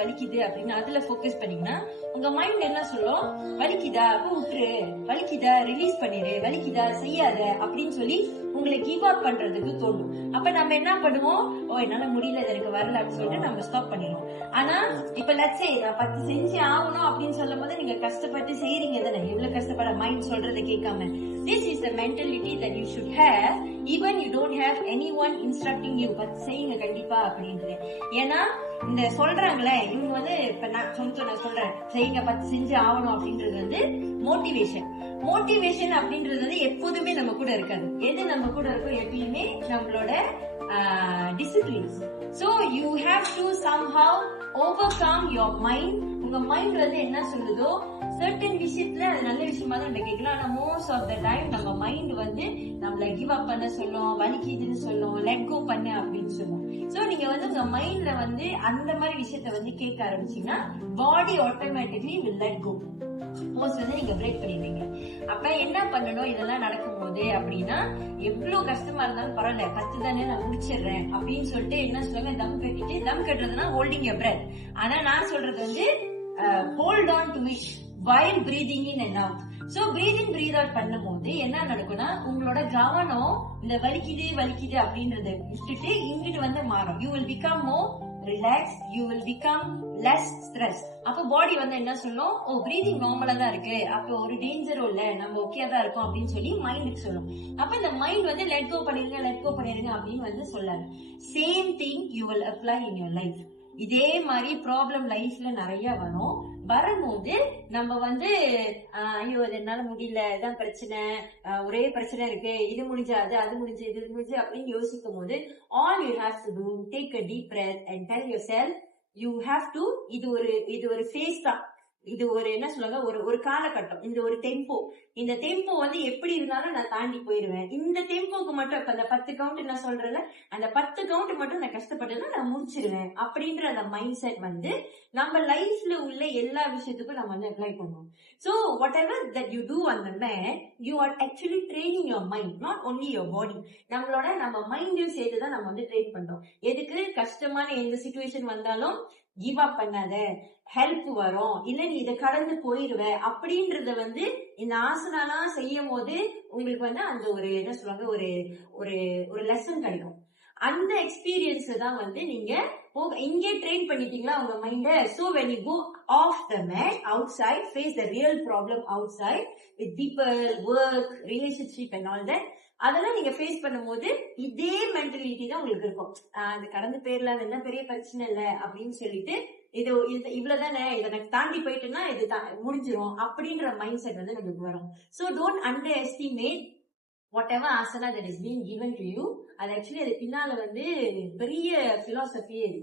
வலிக்குது அப்படின்னு அதுல போக்கஸ் பண்ணீங்கன்னா உங்க மைண்ட் என்ன சொல்லும், வலிக்குதா அப்ப விட்டுரு, வலிக்குதா ரிலீஸ் பண்ணிரு, வலிக்குதா செய்யாத அப்படின்னு சொல்லி உங்களை கிவ் அப் பண்றதுக்கு தோணும். அப்ப நம்ம என்ன பண்ணுவோம், ஓ என்னால முடியல, எனக்கு வரல அப்படின்னு சொல்லிட்டு நம்ம ஸ்டாப் பண்ணிடுவோம். ஆனா இப்ப லட்சே நான் 10 செஞ்சு ஆகணும் அப்படின்னு சொல்லும் போது நீங்க கஷ்டப்பட்டு செய்யறீங்க தானே, எவ்வளவு கஷ்டப்பட மைண்ட் சொல்றதை கேட்காம. This is the mentality that you should have even you don't have any one instructing you, but செய்யுங்க கண்டிப்பா அப்படின்ட்டு. ஏன்னா இந்த சொல்றாங்களே இவங்க வந்து இப்ப நான் சொல்றேன் செய்யுங்க 10 செஞ்சு ஆகணும் அப்படின்றது வந்து மோட்டிவேஷன். மோட்டிவேஷன் அப்படின்றது வந்து எப்போதுமே நம்ம கூட இருக்காது. எது நம்ம கூட இருக்கும் எப்பயுமே நம்மளோட discipline. So you have to somehow overcome your mind. உங்க மைண்ட் வந்து என்ன சொல்லுதோ சர்டன் விஷயத்துல அது நல்ல விஷயமா தான் நம்ம கேட்கலாம். ஆனா மோஸ்ட் ஆஃப் த டைம் நம்ம மைண்ட் வந்து நம்மள கிவ் அப் பண்ண சொல்லும், வலிக்குதுன்னு சொல்லும், லெட் கோ பண்ணு அப்படின்னு சொல்லும். சோ நீங்க வந்து உங்க மைண்ட்ல வந்து அந்த மாதிரி விஷயத்த வந்து கேட்க ஆரம்பிச்சீங்கன்னா body automatically will let go. Suppose வந்து நீங்க பிரேக் பண்ணிடுவீங்க. அப்ப என்ன பண்ணணும் இதெல்லாம் நடக்கும் போது அப்படின்னா, எவ்வளவு கஷ்டமா இருந்தாலும் பரவாயில்ல 10 தானே நான் முடிச்சிடுறேன் அப்படின்னு சொல்லிட்டு என்ன சொல்லுங்க, தம் கட்டிட்டு, தம் கட்டுறதுன்னா ஹோல்டிங் யுவர் பிரெத். ஆனா நான் சொல்றது வந்து hold on to it while breathing in and out. So breathe in breathe out பண்ணும்போது என்ன நடக்கும்னா உங்களோட கவனம் இந்த வலிக்குது அப்படின்றத விட்டுட்டு இங்கிட்டு வந்து மாறும். You will become more relaxed, you will become less stressed. அப்ப பாடி வந்து என்ன சொல்லும், ஓ பிரீதிங் நார்மலா தான் இருக்கு, அப்ப ஒரு டேஞ்சரும் இல்ல, நம்ம ஓகே தான் இருக்கும் அப்படின்னு சொல்லி மைண்டுக்கு சொல்லும். அப்ப இந்த மைண்ட் வந்து லெட் கோ பண்ணிருங்க அப்படின்னு வந்து சொல்லாது. Same thing you will apply in your life. இதே மாதிரி ப்ராப்ளம் லைஃப்ல நிறைய வரும்போது நம்ம வந்து ஐயோ அது என்னால முடியல, இதான் பிரச்சனை, ஒரே பிரச்சனை இருக்கு, இது முடிஞ்சாது அது முடிஞ்சு இது முடிஞ்சு அப்படின்னு யோசிக்கும் போது all you have to do, take a deep breath and tell yourself you have to, இது ஒரு ஃபேஸ் தான், இது ஒரு என்ன சொல்லுவாங்க, ஒரு காலகட்டம், இந்த ஒரு டெம்போ, இந்த டெம்போ வந்து எப்படி இருந்தாலும் நான் தாண்டி போயிருவேன். இந்த டெம்போக்கு மட்டும் இப்ப அந்த 10 கவுண்ட் நான் சொல்றேன்ல, அந்த 10 கவுண்ட் மட்டும் நான் கஷ்டப்பட்டதுன்னா நான் முடிச்சிருவேன் அப்படின்ற அந்த மைண்ட் செட் வந்து நம்ம லைஃப்ல உள்ள எல்லா விஷயத்துக்கும் நம்ம வந்து அப்ளை பண்ணுவோம். So whatever that you do on the mat, you are actually training your mind, not only your body. நம்ம மைண்டையும் சேர்த்துதான் நம்ம வந்து ட்ரெயின் பண்றோம். எதுக்கு, கஷ்டமான எந்த சிச்சுவேஷன் வந்தாலும் கிவ் அப் பண்ணாத, ஹெல்ப் வரும், இல்ல நீ இதை கடந்து போயிருவ அப்படின்றத வந்து இந்த ஆசனாலாம் செய்யும் போது உங்களுக்கு வந்து அந்த ஒரு என்ன சொல்லுவாங்க, ஒரு லெசன் கிடைக்கும். அந்த எக்ஸ்பீரியன்ஸ் தான் வந்து நீங்க இங்கே ட்ரெயின் பண்ணிட்டீங்களா உங்க மைண்ட. So when you go off the mat outside, face the real problem outside with people, work, relationship and all that, அதெல்லாம் நீங்க ஃபேஸ் பண்ணும்போது இதே மென்டாலிட்டி தான் உங்களுக்கு இருக்கும். அது கடந்து போயிடல, அது என்ன பெரிய பிரச்சனை இல்ல அப்படின்னு சொல்லிட்டு இது இவ்வளவுதானே, இதை எனக்கு தாண்டி போயிட்டுன்னா இது முடிஞ்சிரும் அப்படின்ற மைண்ட் செட் வந்து நமக்கு வரும். So don't under estimate whatever asana that is being given to you. அது ஆக்சுவலி அது பின்னால வந்து பெரிய பிலாசபி